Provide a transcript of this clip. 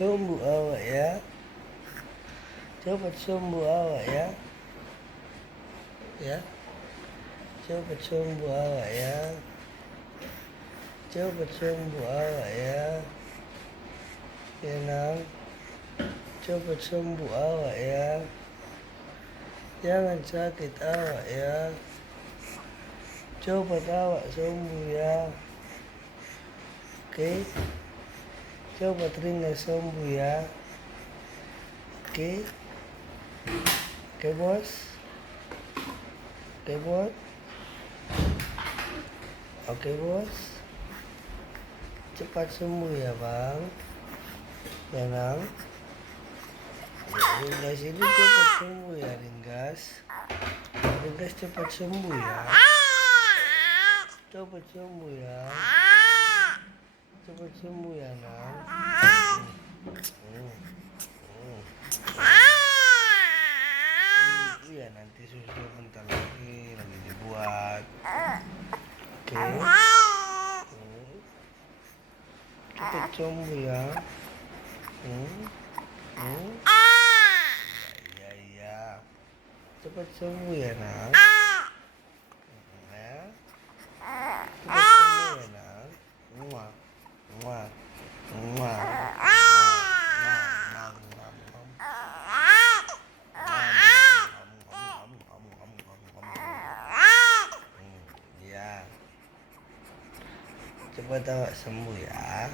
sembuh awak ya. Cepat sembuh awak ya. Ya. Cepat sembuh awak ya. Cepat sembuh awak ya. Tenang. Cepat sembuh awak ya. Jangan sakit awak ya. Cepat awak sembuh ya. Oke. Cepat ringan sembuh ya. Oke. Oke bos. Oke bos. Oke bos. Cepat sembuh ya bang. Tenang. Ringgas ini cepat sembuh ya Ringgas. Ringgas cepat sembuh ya. Cepat sembuh ya. Cepat sembuh ya nak. Iya nanti susu bentar lagi dibuat. Oke. Cepat sembuh ya. Iya. Cepat sembuh ya nak. Ya. Cepat sembuh ya nak. Muah. Muah. Muah. Ya. Cepat awak sembuh ya.